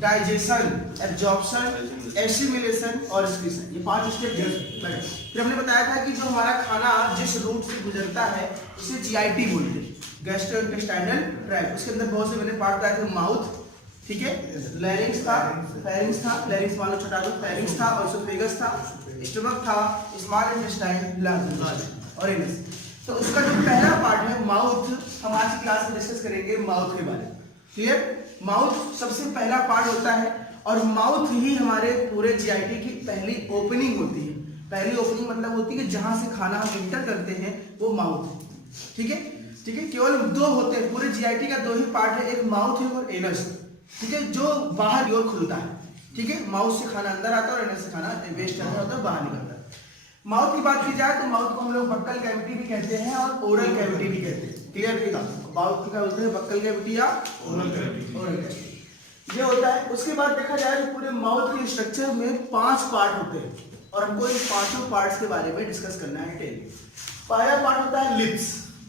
Digestion, absorption, assimilation और excretion, ये 5 step है। फिर हमने बताया था कि जो हमारा खाना जिस रूट से गुजरता है उसे जीआईटी बोलते हैं, गैस्ट्रोइंटेस्टाइनल ट्रैक्ट। उसके अंदर बहुत से मैंने पार्ट बताए थे, माउथ, ठीक है, लैरिंक्स था, फेरिंक्स था, लैरिंक्स मान लो छटा दो, फेरिंक्स था, इसोफेगस था, स्टमक था, स्मॉल इंटेस्टाइन, लंग्स और एनस। तो उसका जो पहला पार्ट है माउथ, हम आज की क्लास में डिस्कस करेंगे माउथ के बारे में। क्लियर? माउथ सबसे पहला पार्ट होता है और माउथ ही हमारे पूरे जीआईटी की पहली ओपनिंग होती है। पहली ओपनिंग मतलब होती है कि जहां से खाना हम इंटर करते हैं वो माउथ, ठीक है, ठीक है। केवल 2 होते हैं पूरे जीआईटी का, 2 ही पार्ट है, एक माउथ है और एनस, ठीक है, जो बाहर की ओर खुलता है, ठीक है। माउथ से खाना अंदर आता है और एनस से खाना वेस्ट करना होता है, बाहर निकलता है। माउथ की बात की जाए तो माउथ को हम लोग बक्कल कैविटी भी कहते हैं और ओरल कैविटी भी कहते हैं। क्लियर रहेगा? माउथ को क्या बोलते हैं, बक्कल कैविटी या ओरल कैविटी, ये होता है। उसके बाद देखा जाए तो पूरे माउथ के स्ट्रक्चर में 5 पार्ट होते हैं और हमको इन 5 पार्ट्स के बारे में डिस्कस करना है। पहला पार्ट होता है लिप्स,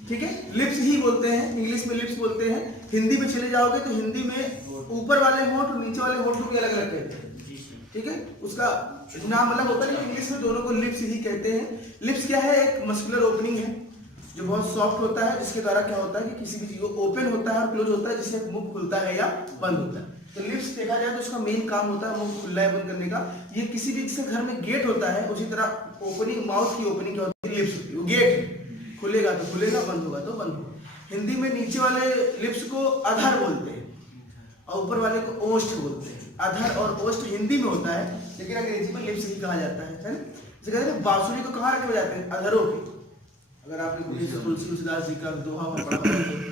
ठीक है, लिप्स ही बोलते हैं, इंग्लिश में लिप्स बोलते हैं। हिंदी में चले जाओगे तो हिंदी में ऊपर वाले होंठ और नीचे वाले होंठ को अलग अलग कहते हैं, ठीक है, उसका नाम अलग होता है, इंग्लिश में दोनों को लिप्स ही कहते हैं। लिप्स क्या है, एक मस्कुलर ओपनिंग है जो बहुत सॉफ्ट होता है, जिसके द्वारा क्या होता है कि किसी भी चीज को ओपन होता है और क्लोज होता है, जिससे मुंह खुलता है या बंद होता है। तो लिप्स देखा जाए तो उसका मेन काम होता है मुंह खुला है बंद करने का। ये किसी भी जैसे घर में गेट होता है उसी तरह ओपनिंग, माउथ की ओपनिंग क्या होती है, लिप्स होती है। वो गेट खुलेगा तो खुलेगा, बंद होगा तो बंद होगा। हिंदी में नीचे वाले लिप्स को अधर बोलते हैं और ऊपर वाले को ओष्ठ बोलते हैं। अधर और ओष्ठ हिंदी में होता है, लेकिन अंग्रेजी में लिप्स ही कहा जाता है ना। जैसे कहते हैं बांसुरी को कहाँ रखे जाते हैं, अधरों पे। अगर आपने तुलसीदास जी का दोहा पढ़ा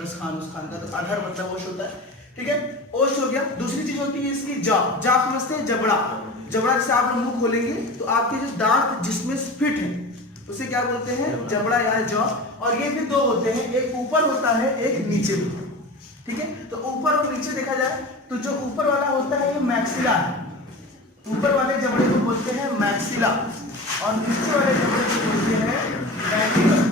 रस खान का, तो अधर मतलब ओष्ठ होता है, ठीक है, ओष्ठ हो गया। दूसरी चीज होती है इसकी जा समझते हैं, जबड़ा। जबड़ा से आप मुंह खोलेंगे तो आपके जो दांत जिसमें फिट है उसे क्या बोलते हैं, जबड़ा या जॉ। और ये भी 2 होते हैं, एक ऊपर होता है एक नीचे होता है, ठीक है। तो ऊपर और नीचे देखा जाए तो जो ऊपर वाला होता है ये मैक्सिला है, ऊपर वाले जबड़े को बोलते हैं मैक्सिला और नीचे वाले जबड़े को बोलते हैं मैंडिबल।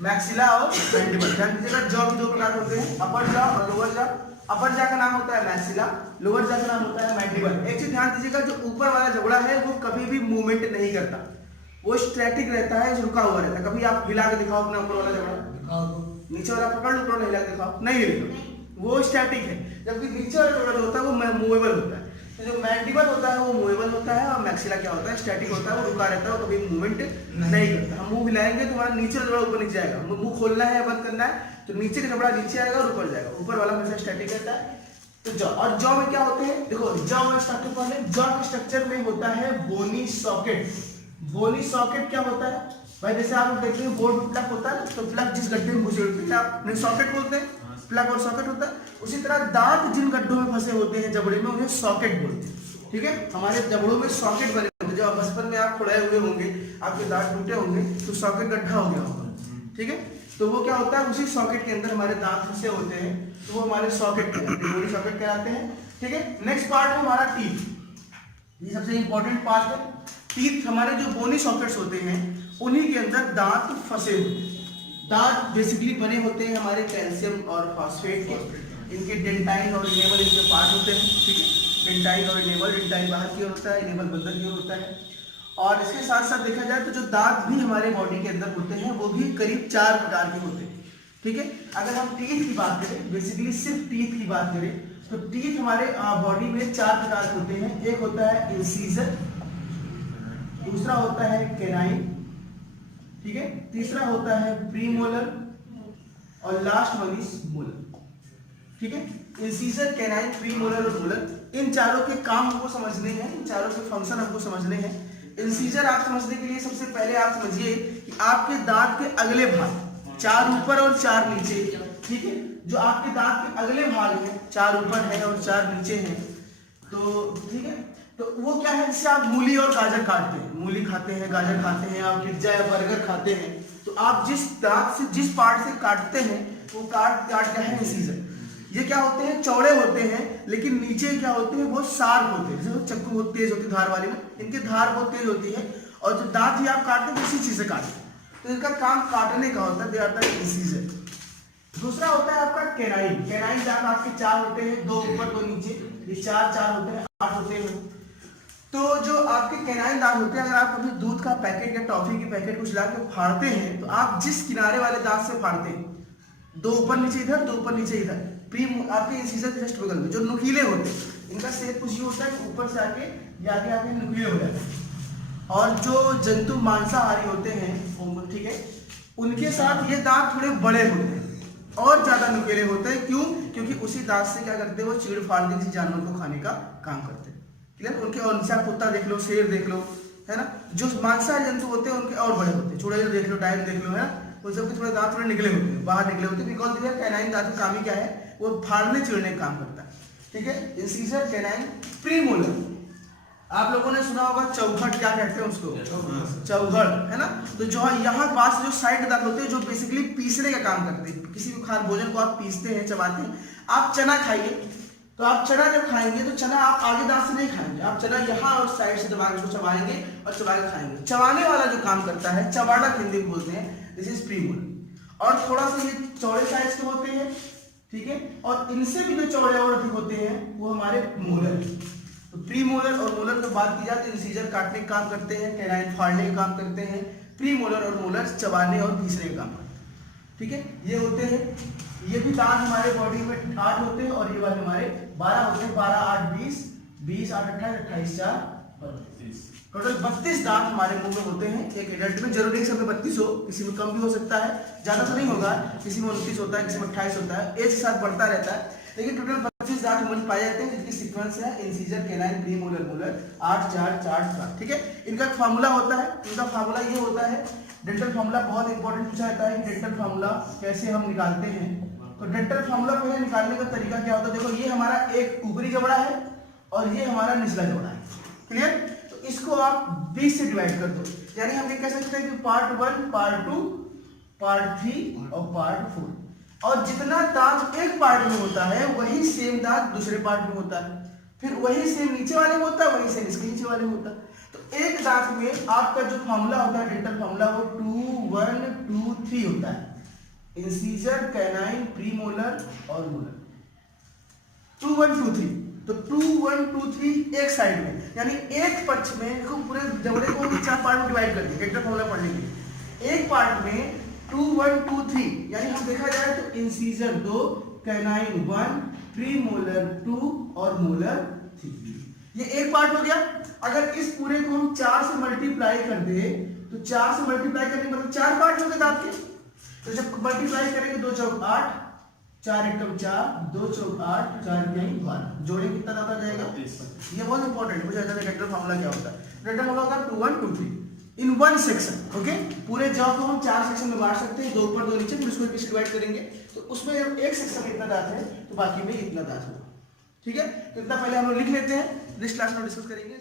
मैक्सिला और मैंडिबल, ध्यान दीजिएगा। जॉ भी 2 प्रकार होते हैं, अपर जॉ और लोअर जॉ। अपर जॉ का नाम होता है मैक्सिला, लोअर जॉ का नाम होता है मैंडिबल। एक चीज ध्यान दीजिएगा, जो ऊपर वाला जबड़ा है वो कभी भी मूवमेंट नहीं करता, वो स्टैटिक रहता है, रुका हुआ रहता है। कभी आप हिला के दिखाओ अपना ऊपर वाला जबड़ा, नीचे वाला पकड़ लो, ऊपर हिला के दिखाओ, नहीं हिलेगा, वो स्टैटिक है। जबकि नीचे वाला जबड़ा होता है वो मूवेबल होता है। तो जो मैंडिबल होता है वो मूवेबल होता है और मैक्सिला क्या होता है, स्टैटिक होता है, वो रुका रहता है, वो कभी मूवमेंट नहीं करता। हम मुंह हिलाएंगे तो हमारा नीचे वाला जबड़ा ऊपर नीचे जाएगा, मुंह खोलना है या बंद करना है तो नीचे का जबड़ा नीचे आएगा और ऊपर जाएगा, ऊपर वाला हमेशा स्टैटिक रहता है। तो जॉ, और जॉ में क्या होते हैं, देखो जॉ में स्ट्रक्चर पहले, जॉ के स्ट्रक्चर में होता है बोनी सॉकेट। बोनी सॉकेट क्या होता है भाई, जैसे आप देखते हैं बोर्ड में प्लग होता है, तो प्लग जिस गड्ढे में घुसे होते हैं आप सॉकेट बोलते हैं, प्लग और सॉकेट होता है। उसी तरह दांत जिन गड्ढों में फंसे होते हैं जबड़े में, उन्हें सॉकेट बोलते हैं, ठीक है। हमारे जबड़ों में सॉकेट बने होते हैं, जब बचपन में आप खुलाए हुए होंगे, आपके दांत टूटे होंगे तो सॉकेट गड्ढा हो गया होगा, ठीक है। तो वो क्या होता है, उसी सॉकेट के अंदर हमारे दांत फंसे होते हैं, तो वो हमारे सॉकेट कहलाते हैं, बोनी सॉकेट कहलाते हैं, ठीक है। नेक्स्ट पार्ट है हमारा टीथ, ये सबसे इंपॉर्टेंट पार्ट है। टीथ हमारे जो बोनी सॉकेट्स होते हैं उन्हीं के अंदर दांत फंसे होते हैं। दांत बेसिकली बने होते हैं हमारे कैल्शियम और फॉस्फेट के, इनके डेंटाइन और इनेबल इनके पार्ट होते हैं, ठीक है। डेंटाइन और इनेबल, डेंटाइन बाहर की ओर होता है, इनेबल अंदर की ओर होता है। और इसके साथ साथ देखा जाए तो जो दांत भी हमारे बॉडी के अंदर होते हैं वो भी करीब 4 प्रकार के होते हैं, ठीक है। अगर हम टीथ की बात करें, बेसिकली सिर्फ टीथ की बात करें तो टीथ हमारे बॉडी में 4 प्रकार के होते हैं। एक होता है इंसीजर, दूसरा होता है कैनाइन, ठीक है, तीसरा होता है प्रीमोलर और लास्ट वन इज मोलर, ठीक है। इंसीजर, कैनाइन, प्रीमोलर और मोलर, इन चारों के काम हमको समझने हैं, इन चारों के फंक्शन हमको समझने हैं। इंसीजर आप समझने के लिए सबसे पहले आप समझिए कि आपके दांत के अगले भाग, 4 ऊपर और 4 नीचे, ठीक है, जो आपके दांत के अगले भाग में 4 ऊपर है और 4 नीचे हैं, तो ठीक है, तो वो क्या है, जिससे आप मूली और गाजर काटते हैं, मूली खाते हैं, गाजर खाते हैं, आप पिज्जा या बर्गर खाते हैं, तो आप जिस दांत से जिस पार्ट से काटते हैं वो काट क्या है, इंसीजर। ये क्या होते हैं, चौड़े होते हैं, लेकिन नीचे क्या होते हैं, बहुत शार्प होते हैं। जैसे चक्कू बहुत तेज होती है धार वाली में, इनकी धार बहुत तेज होती है और जो दांत ही आप काटते हैं इसी चीज से काटते हैं, तो इनका काम काटने का होता है, दे आता है इंसीजर। दूसरा होता है आपका कैनाइन। कैनाइन दांत आपके 4 होते हैं, 2 ऊपर 2 नीचे, ये 4 होते हैं, 8 होते हैं। तो जो आपके कैनाइन दांत होते हैं, अगर आप कभी दूध का पैकेट या टॉफी की पैकेट कुछ ला के फाड़ते हैं, तो आप जिस किनारे वाले दांत से फाड़ते हैं, 2 ऊपर नीचे इधर, 2 ऊपर नीचे इधर, आपके इंसिजर के जस्ट बगल में जो नुकीले होते हैं, इनका शेप कुछ होता है कि ऊपर से आके आके नुकीले हो जाते हैं। और जो जंतु मांसाहारी होते हैं, ठीक है, उनके साथ ये दांत थोड़े बड़े होते हैं और ज्यादा नुकीले होते हैं। क्यों? क्योंकि उसी दांत से क्या करते हैं, वो चीड़ फाड़ के किसी जानवर को खाने का काम करते हैं। क्लियर? उनके और नीचे कुत्ता देख लो, शेर देख लो, है ना, जो मांसाहारी जंतु होते हैं उनके और बड़े होते हैं। चूड़े देख लो, टाइम देख लो, है ना, उन सबके थोड़े दांत थोड़े निकले होते हैं, बाहर निकले होते हैं। बिकॉज दिया कैनाइन दांत का काम ही क्या है, वो फाड़ने चिड़ने का काम करता है। ठीक है, इंसिजर, कैनाइन, प्रीमोलर। आप लोगों ने सुना होगा चौखट, क्या कहते हैं उसको, चौखट, है ना। तो जो यहाँ पास जो साइड दांत होते हैं, जो बेसिकली पीसने का काम करते हैं। किसी भी खाद्य भोजन को आप पीसते हैं, चबाते हैं। आप चना खाइए, तो आप चना जब खाएंगे तो चना आप आगे दांत से नहीं खाएंगे, आप चना यहाँ और साइड से दबा के उसको चबाएंगे और चबा के खाएंगे। चबाने वाला जो काम करता है, चबाड़क हिंदी में बोलते हैं, दिस इज प्रीमोलर। और थोड़ा सा ये चौड़े साइज के होते हैं, ठीक है, और इनसे भी जो चौड़े और अधिक होते हैं वो हमारे मोलर। तो प्रीमोलर और मोलर की बात की जाए तो इंसिजर काटने का काम करते हैं, कैनाइन फाड़ने का काम करते हैं, प्रीमोलर और मोलर चबाने और पीसने का काम करते हैं। ठीक है, ये होते हैं। ये भी दांत हमारे बॉडी में 8 होते हैं और ये वाले हमारे 12 होते हैं। 12, 8, 20, 20, 8, 28, 28, 4, 32, टोटल 32 दांत हमारे मुंह में होते हैं एक एडल्ट में। जरूरी है सब में 32 हो, किसी में कम भी हो सकता है, ज्यादा तो नहीं होगा, किसी में 29 होता है, किसी में 28 होता है, एज के साथ बढ़ता रहता है। लेकिन टोटल 32 दांत ह्यूमन पाए जाते हैं, जिनकी सीक्वेंस है इंसिजर, कैनाइन, प्रीमोलर, मोलर, 8, 4, 4, 4। ठीक है, इनका फार्मूला होता है, इनका फार्मूला ये होता है, डेंटल फार्मूला बहुत इंपॉर्टेंट पूछा जाता है। डेंटल फार्मूला कैसे हम निकालते हैं, तो डेंटल फार्मूला को निकालने का तरीका क्या होता है, देखो ये हमारा एक ऊपरी जबड़ा है और ये हमारा निचला जबड़ा है। क्लियर? तो इसको आप 20 से डिवाइड कर दो, यानी हम ये कह सकते हैं कि पार्ट 1, पार्ट 2, पार्ट 3 और पार्ट 4। और जितना दांत एक पार्ट में होता है वही सेम दांत दूसरे पार्ट में होता है, फिर वही सेम नीचे वाले में होता है, वही सेम इसके नीचे वाले में होता है। तो एक दांत में आपका जो फार्मूला होता है डेंटल फार्मूला, वो 2, 1, 2, 3 होता है। इंसिजर, कैनाइन, प्रीमोलर और मोलर, 2, 1, 2, 3। तो 2, 1, 2, 3 एक साइड में, यानी एक पक्ष में पूरे जबड़े को 4 पार्ट में डिवाइड कर दिया डेंटल फार्मूला पढ़ने के लिए। एक पार्ट में 2, 1, 2, 3, यानी हम देखा जाए तो इंसिजर 2, कैनाइन 1, प्रीमोलर 2 और मोलर 3। ये एक पार्ट हो गया। अगर इस पूरे को हम 4 से मल्टीप्लाई कर दे, तो 4 से मल्टीप्लाई करने मतलब 4 पार्ट हो गए दांत के। तो जब मल्टीप्लाई करेंगे 2 चौक 8, 4 एकम 4, 2 चौक 8, 4 नहीं 12, जोड़े कितना दांत आ जाएगा? ये बहुत इंपॉर्टेंट मुझे आता है डेंटल फार्मूला क्या होता है। डेंटल फार्मूला होता है 2, 1, 2, 3 इन 1 सेक्शन। ओके, पूरे जॉ को हम 4 सेक्शन में बांट सकते हैं, 2 ऊपर 2 नीचे, फिर उसको डिवाइड करेंगे। तो उसमें एक सेक्शन में इतना दांत है तो बाकी में इतना दांत होगा। ठीक है, तो इतना पहले हम लोग लिख लेते हैं, नेक्स्ट क्लास में डिस्कस करेंगे।